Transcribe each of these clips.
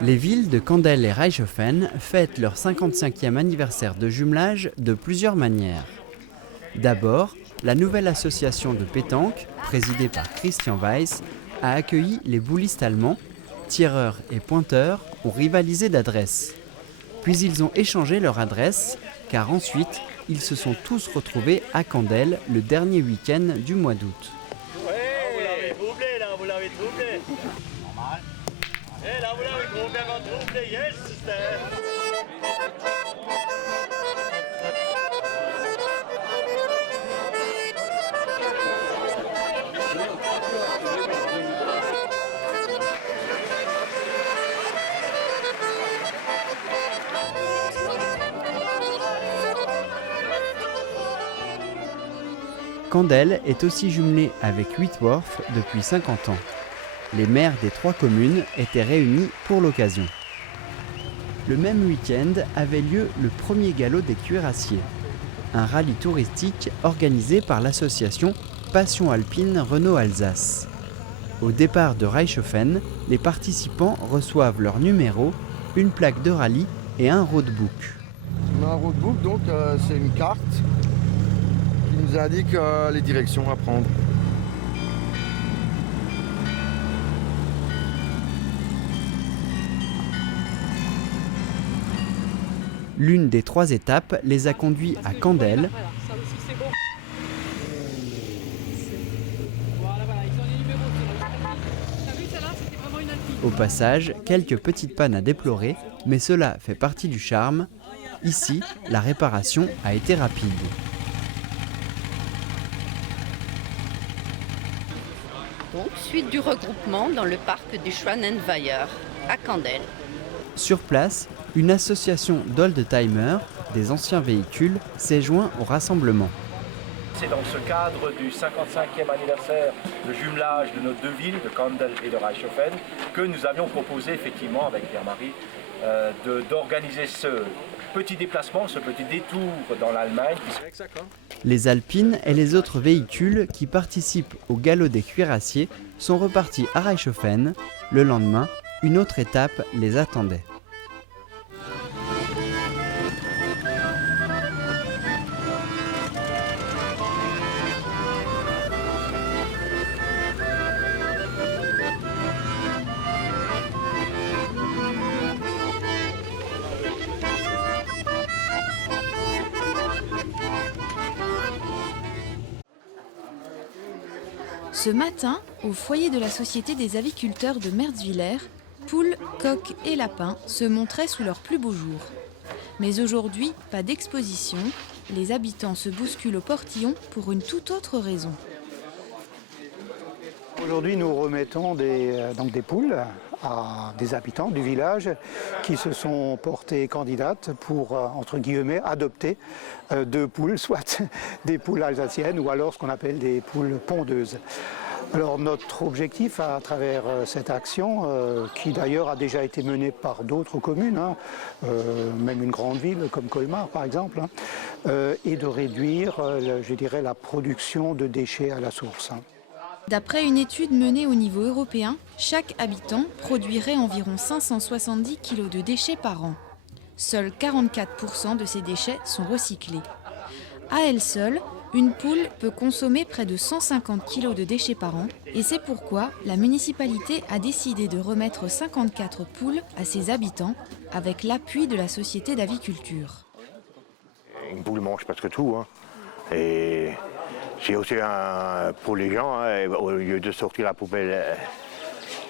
Les villes de Candel et Reichshofen fêtent leur 55e anniversaire de jumelage de plusieurs manières. D'abord, la nouvelle association de pétanque, présidée par Christian Weiss, a accueilli les boulistes allemands. Tireurs et pointeurs ont rivalisé d'adresses. Puis ils ont échangé leur adresse, car ensuite, ils se sont tous retrouvés à Candel le dernier week-end du mois d'août. Ouais, vous l'avez troublé là, vous l'avez troublé. Normal. Et là, vous l'avez complètement troublé, yes, système. Candel est aussi jumelé avec Whitworth depuis 50 ans. Les maires des 3 communes étaient réunis pour l'occasion. Le même week-end avait lieu le premier galop des cuirassiers, un rallye touristique organisé par l'association Passion Alpine Renault Alsace. Au départ de Reichshofen, les participants reçoivent leur numéro, une plaque de rallye et un roadbook. Un roadbook, donc c'est une carte qui nous indique les directions à prendre. L'une des 3 étapes les a conduits à Candel. Au passage, quelques petites pannes à déplorer, mais cela fait partie du charme. Ici, la réparation a été rapide. Donc, suite du regroupement dans le parc du Schwanenweiher à Candel. Sur place, une association d'old-timers, des anciens véhicules, s'est joint au rassemblement. C'est dans ce cadre du 55e anniversaire de jumelage de nos 2 villes, de Candel et de Reichshofen, que nous avions proposé effectivement avec Pierre-Marie d'organiser ce petit déplacement, ce petit détour dans l'Allemagne. Les Alpines et les autres véhicules qui participent au galop des cuirassiers sont repartis à Reichshofen. Le lendemain, une autre étape les attendait. Ce matin, au foyer de la Société des aviculteurs de Merzwiller, poules, coqs et lapins se montraient sous leur plus beau jour. Mais aujourd'hui, pas d'exposition, les habitants se bousculent au portillon pour une toute autre raison. Aujourd'hui, nous remettons des poules à des habitants du village qui se sont portés candidates pour, entre guillemets, adopter 2 poules, soit des poules alsaciennes ou alors ce qu'on appelle des poules pondeuses. Alors notre objectif à travers cette action, qui d'ailleurs a déjà été menée par d'autres communes, même une grande ville comme Colmar par exemple, est de réduire, je dirais, la production de déchets à la source. D'après une étude menée au niveau européen, chaque habitant produirait environ 570 kg de déchets par an. Seuls 44% de ces déchets sont recyclés. À elle seule, une poule peut consommer près de 150 kg de déchets par an et c'est pourquoi la municipalité a décidé de remettre 54 poules à ses habitants avec l'appui de la Société d'aviculture. Une poule mange presque tout, et c'est aussi pour les gens, au lieu de sortir la poubelle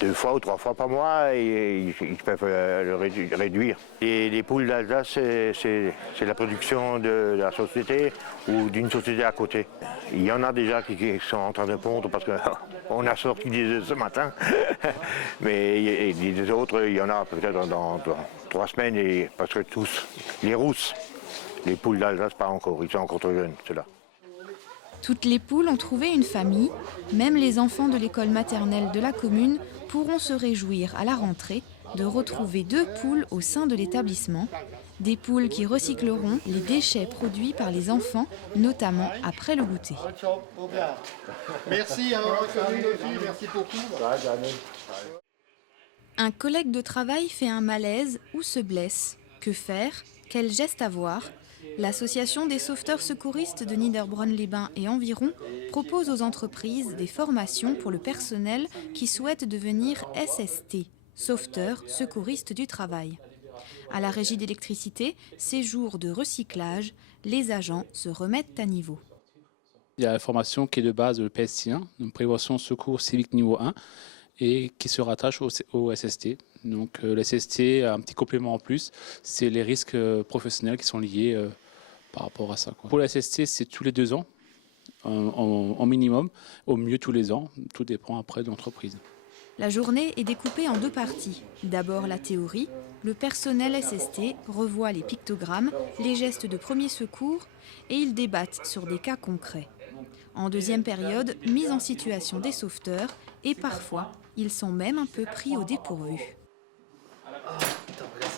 2 fois ou 3 fois par mois, ils peuvent le réduire. Et les poules d'Alsace, c'est la production de la société ou d'une société à côté. Il y en a déjà qui sont en train de pondre parce qu'on a sorti des œufs ce matin. Mais les autres, il y en a peut-être dans 3 semaines, et parce que tous, les rousses, les poules d'Alsace pas encore, ils sont encore trop jeunes, ceux-là. Toutes les poules ont trouvé une famille. Même les enfants de l'école maternelle de la commune pourront se réjouir à la rentrée de retrouver 2 poules au sein de l'établissement. Des poules qui recycleront les déchets produits par les enfants, notamment après le goûter. Merci, merci beaucoup. Un collègue de travail fait un malaise ou se blesse. Que faire? Quel geste avoir? L'association des sauveteurs secouristes de Niederbronn-les-Bains et environ propose aux entreprises des formations pour le personnel qui souhaite devenir SST, sauveteurs secouristes du travail. À la régie d'électricité, séjour de recyclage, les agents se remettent à niveau. Il y a la formation qui est de base le PSC1, donc prévention secours civique niveau 1, et qui se rattache au SST. Donc le SST a un petit complément en plus, c'est les risques professionnels qui sont liés par rapport à ça, quoi. Pour le SST, c'est tous les 2 ans, en minimum, au mieux tous les ans, tout dépend après de l'entreprise. La journée est découpée en 2 parties. D'abord la théorie, le personnel SST revoit les pictogrammes, les gestes de premier secours et ils débattent sur des cas concrets. En deuxième période, mise en situation des sauveteurs et parfois, ils sont même un peu pris au dépourvu.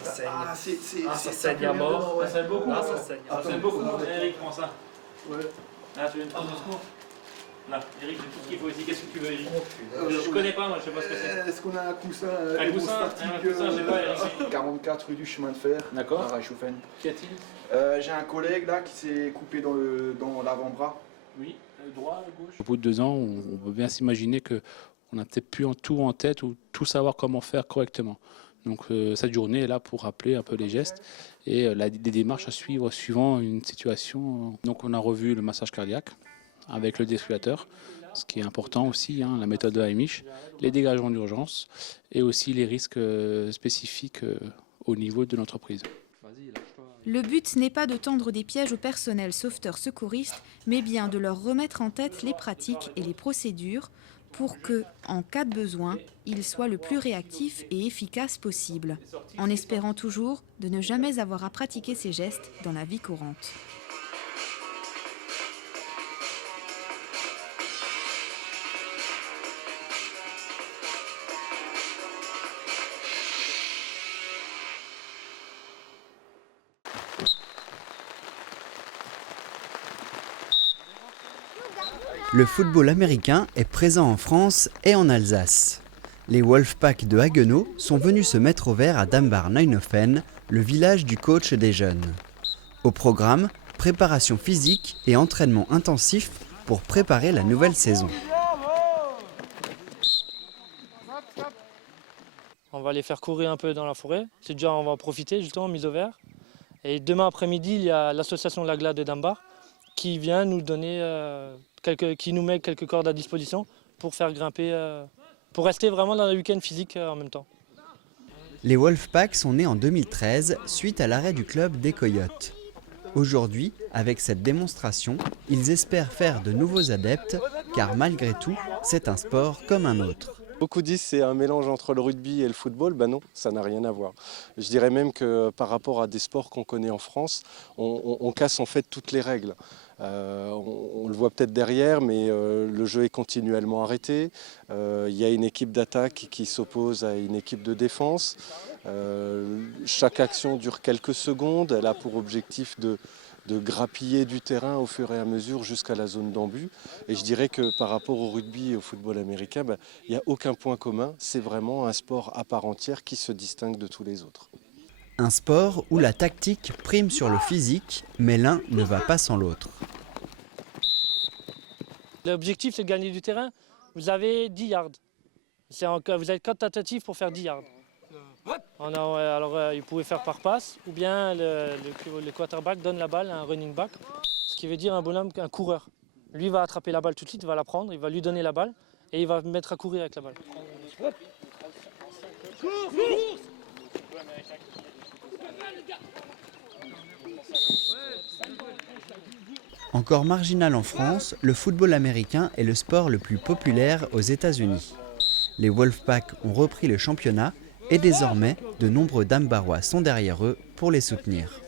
Ça saigne à mort. Ça saigne beaucoup. Ça saigne beaucoup. Eric, prends ça. Ouais. Ah, tu veux une pause de secours? Là, Eric, j'ai tout ce qu'il faut ici. Qu'est-ce que tu veux, Eric? Je connais pas, moi, je sais pas ce que c'est. Est-ce qu'on a un coussin? Un coussin, j'ai pas, Eric. 44 rue du chemin de fer. D'accord. À Reichshofen. Qu'y a-t-il? J'ai un collègue là qui s'est coupé dans l'avant-bras. Oui, droit, gauche. Au bout de 2 ans, on peut bien s'imaginer qu'on n'a peut-être plus tout en tête ou tout savoir comment faire correctement. Donc cette journée est là pour rappeler un peu les gestes et les démarches à suivre suivant une situation. Donc on a revu le massage cardiaque avec le défibrillateur, ce qui est important aussi, la méthode de Heimlich, les dégagements d'urgence et aussi les risques spécifiques au niveau de l'entreprise. Le but n'est pas de tendre des pièges au personnel sauveteur secouriste, mais bien de leur remettre en tête les pratiques et les procédures pour que, en cas de besoin, ils soient le plus réactifs et efficaces possible, en espérant toujours de ne jamais avoir à pratiquer ces gestes dans la vie courante. Le football américain est présent en France et en Alsace. Les Wolfpack de Haguenau sont venus se mettre au vert à Dambach-Neuenhofen, le village du coach des jeunes. Au programme, préparation physique et entraînement intensif pour préparer la nouvelle saison. On va les faire courir un peu dans la forêt. C'est déjà, on va en profiter justement, mise au vert. Et demain après-midi, il y a l'association La Glade de Dambach qui vient nous donner, qui nous met quelques cordes à disposition pour faire grimper, pour rester vraiment dans le week-end physique en même temps. Les Wolfpack sont nés en 2013 suite à l'arrêt du club des Coyotes. Aujourd'hui, avec cette démonstration, ils espèrent faire de nouveaux adeptes, car malgré tout, c'est un sport comme un autre. Beaucoup disent que c'est un mélange entre le rugby et le football. Ben non, ça n'a rien à voir. Je dirais même que par rapport à des sports qu'on connaît en France, on casse en fait toutes les règles. On le voit peut-être derrière, mais le jeu est continuellement arrêté. Il y a une équipe d'attaque qui s'oppose à une équipe de défense. Chaque action dure quelques secondes. Elle a pour objectif de grappiller du terrain au fur et à mesure jusqu'à la zone d'embut. Et je dirais que par rapport au rugby et au football américain, il n'y a aucun point commun. C'est vraiment un sport à part entière qui se distingue de tous les autres. Un sport où la tactique prime sur le physique, mais l'un ne va pas sans l'autre. L'objectif, c'est de gagner du terrain. Vous avez 10 yards. Vous avez 4 tentatives pour faire 10 yards. Alors, il pouvait faire par passe, ou bien le quarterback donne la balle à un running back, ce qui veut dire un bonhomme, un coureur. Lui va attraper la balle tout de suite, il va la prendre, il va lui donner la balle, et il va mettre à courir avec la balle. Encore marginal en France, le football américain est le sport le plus populaire aux États-Unis. Les Wolfpack ont repris le championnat et désormais, de nombreux Dambarois sont derrière eux pour les soutenir.